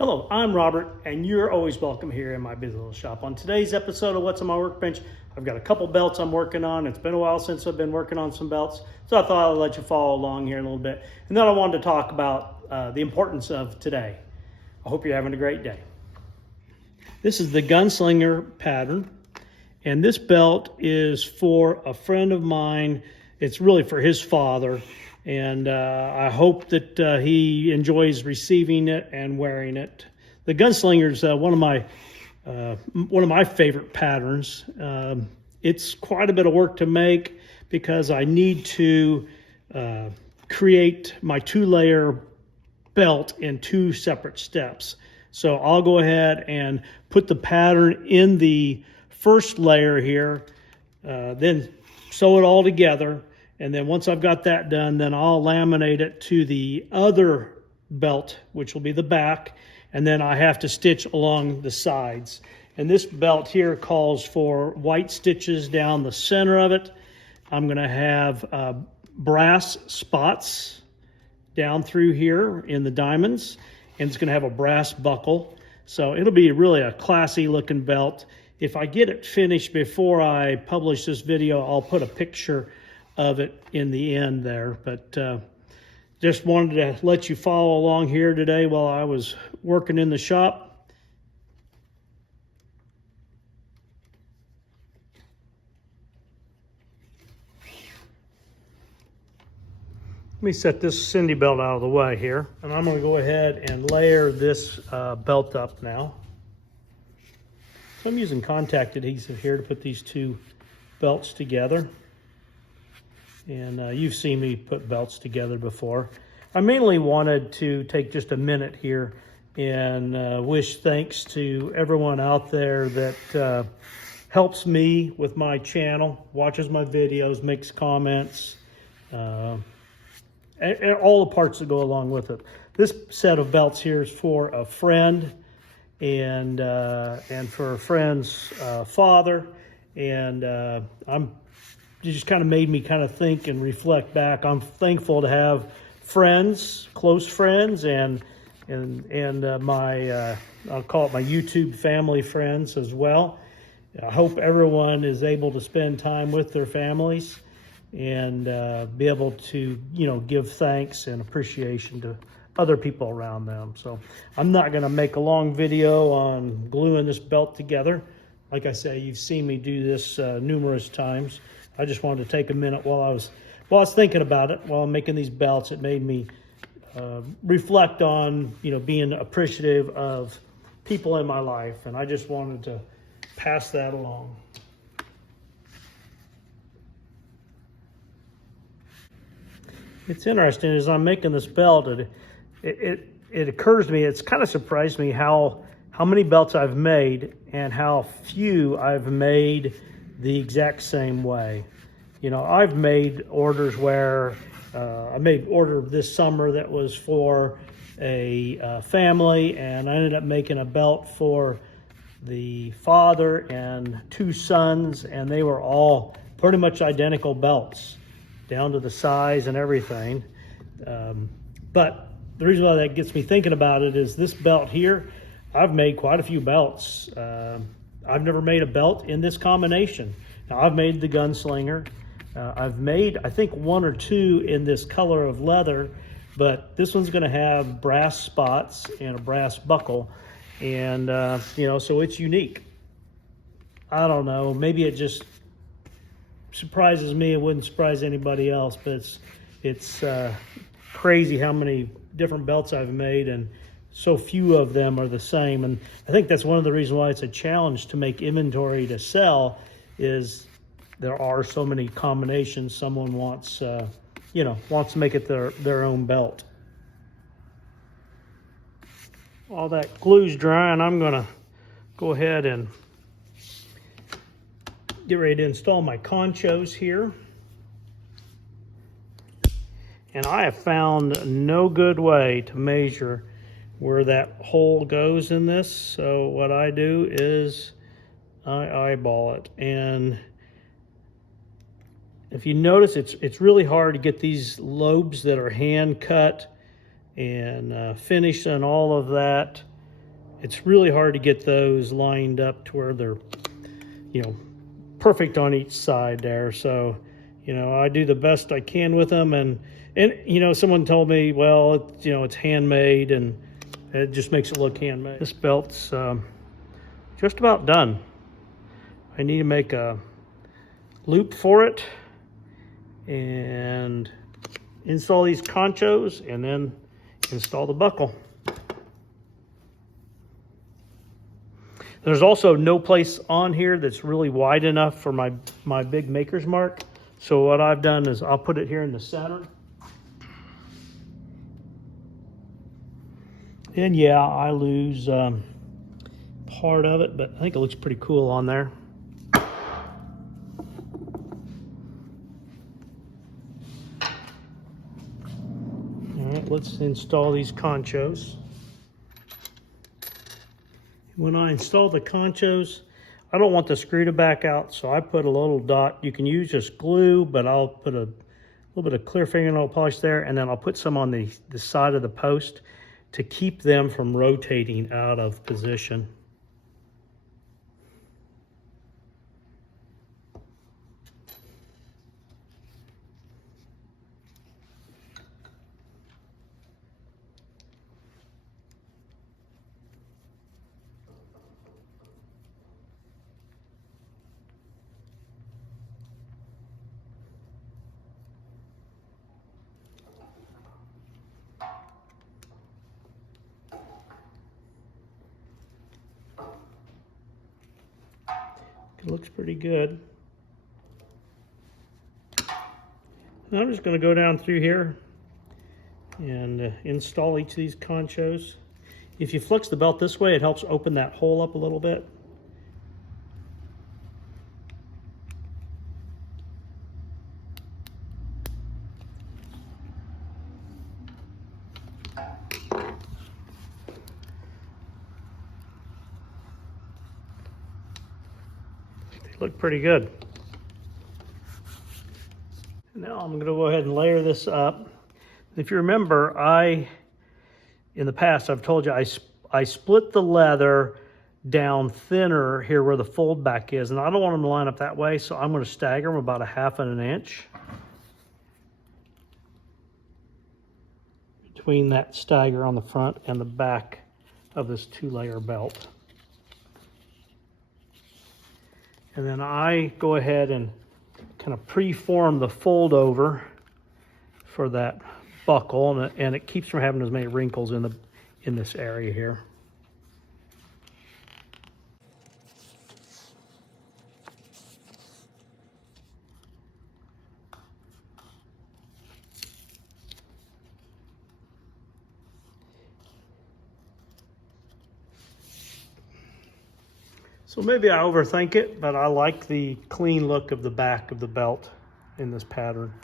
Hello, I'm Robert, and you're always welcome here in my busy little shop. On today's episode of What's on My Workbench, I've got a couple belts I'm working on. It's been a while since I've been working on some belts, so I thought I'd let you follow along here in a little bit. And then I wanted to talk about the importance of today. I hope you're having a great day. This is the Gunslinger pattern, and this belt is for a friend of mine. It's really for his father. And I hope that he enjoys receiving it and wearing it. The Gunslinger is one of my favorite patterns. It's quite a bit of work to make because I need to create my two-layer belt in two separate steps. So I'll go ahead and put the pattern in the first layer here, then sew it all together. And then once I've got that done, then I'll laminate it to the other belt, which will be the back. And then I have to stitch along the sides. And this belt here calls for white stitches down the center of it. I'm gonna have brass spots down through here in the diamonds. And it's gonna have a brass buckle. So it'll be really a classy looking belt. If I get it finished before I publish this video, I'll put a picture of it in the end there, but just wanted to let you follow along here today while I was working in the shop. Let me set this Cindy belt out of the way here, and I'm going to go ahead and layer this belt up now. So I'm using contact adhesive here to put these two belts together. And you've seen me put belts together before. I mainly wanted to take just a minute here and wish thanks to everyone out there that helps me with my channel, watches my videos, makes comments, and all the parts that go along with it. This set of belts here is for a friend and for a friend's father, and it just kind of made me kind of think and reflect back. I'm thankful to have friends, close friends, and my I'll call it my YouTube family friends as well. I hope everyone is able to spend time with their families and be able to, give thanks and appreciation to other people around them. So I'm not going to make a long video on gluing this belt together. Like I say, you've seen me do this numerous times. I just wanted to take a minute while I was thinking about it, while I'm making these belts. It made me reflect on, being appreciative of people in my life, and I just wanted to pass that along. It's interesting as I'm making this belt. It occurs to me. It's kind of surprised me how many belts I've made and how few I've made the exact same way. I've made orders where I made order this summer that was for a family, and I ended up making a belt for the father and two sons, and they were all pretty much identical belts down to the size and everything. But the reason why that gets me thinking about it is this belt here, I've made quite a few belts. I've never made a belt in this combination. Now, I've made the Gunslinger. I've made, I think, one or two in this color of leather, but this one's going to have brass spots and a brass buckle, and so it's unique. I don't know, maybe it just surprises me. It wouldn't surprise anybody else, but it's crazy how many different belts I've made, and so few of them are the same. And I think that's one of the reasons why it's a challenge to make inventory to sell, is there are so many combinations. Someone wants to make it their own belt. All that glue's drying. I'm gonna go ahead and get ready to install my conchos here. And I have found no good way to measure where that hole goes in this. So what I do is I eyeball it. And if you notice, it's really hard to get these lobes that are hand cut and finished and all of that it's really hard to get those lined up to where they're, you know, perfect on each side there. So, you know, I do the best I can with them. And you know, someone told me, well, you know, it's handmade and it just makes it look handmade. This belt's just about done. I need to make a loop for it and install these conchos and then install the buckle. There's also no place on here that's really wide enough for my big maker's mark. So what I've done is I'll put it here in the center. And yeah, I lose part of it, but I think it looks pretty cool on there. All right, let's install these conchos. When I install the conchos, I don't want the screw to back out, so I put a little dot. You can use just glue, but I'll put a little bit of clear fingernail polish there, and then I'll put some on the side of the post to keep them from rotating out of position. It looks pretty good. And I'm just going to go down through here and install each of these conchos. If you flex the belt this way, it helps open that hole up a little bit. Look pretty good. Now I'm going to go ahead and layer this up. If you remember, in the past I've told you I split the leather down thinner here where the fold back is, and I don't want them to line up that way, so I'm going to stagger them about 1/2 inch between that stagger on the front and the back of this 2-layer belt. And then I go ahead and kind of pre-form the fold over for that buckle, and it keeps from having as many wrinkles in this area here. So maybe I overthink it, but I like the clean look of the back of the belt in this pattern.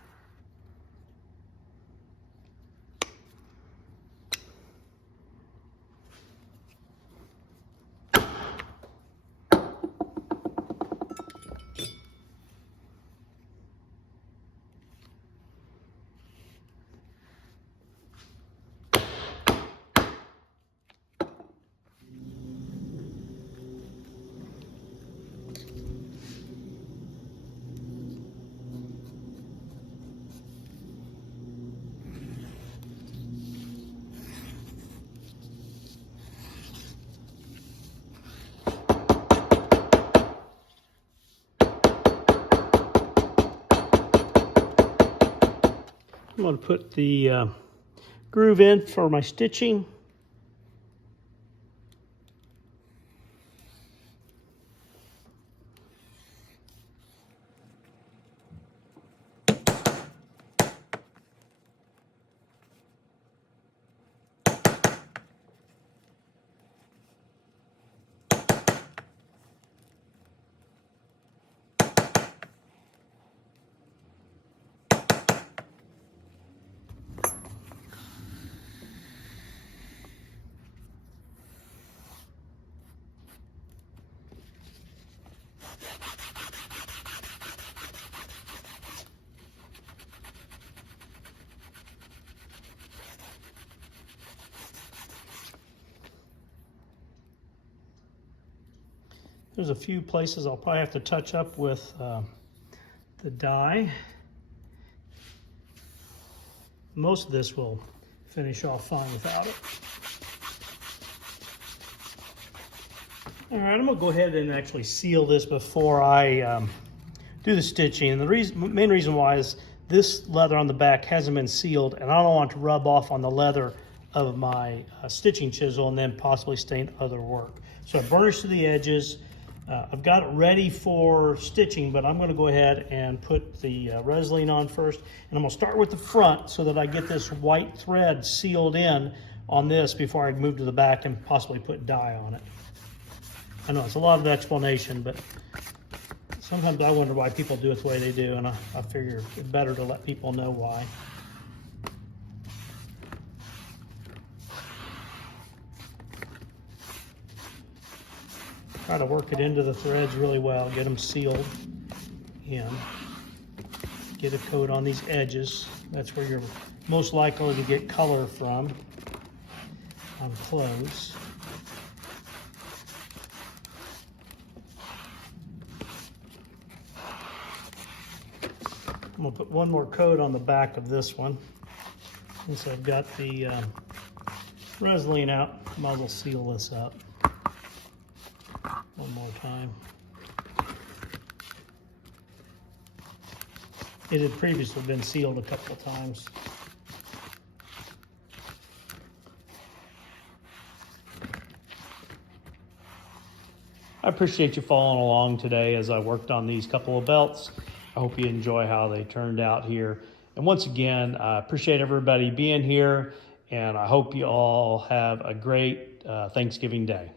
I'm going to put the groove in for my stitching. There's a few places I'll probably have to touch up with the dye. Most of this will finish off fine without it. All right, I'm gonna go ahead and actually seal this before I do the stitching. And the main reason why is this leather on the back hasn't been sealed, and I don't want it to rub off on the leather of my stitching chisel and then possibly stain other work. So I burnished to the edges. I've got it ready for stitching, but I'm gonna go ahead and put the Resolene on first. And I'm gonna start with the front so that I get this white thread sealed in on this before I move to the back and possibly put dye on it. I know it's a lot of explanation, but sometimes I wonder why people do it the way they do, and I figure it's better to let people know why. Try to work it into the threads really well, get them sealed in. Get a coat on these edges. That's where you're most likely to get color from on clothes. I'm gonna put one more coat on the back of this one. Since I've got the Resolene out, might as well seal this up one more time. It had previously been sealed a couple of times. I appreciate you following along today as I worked on these couple of belts. I hope you enjoy how they turned out here. And once again, I appreciate everybody being here, and I hope you all have a great Thanksgiving Day.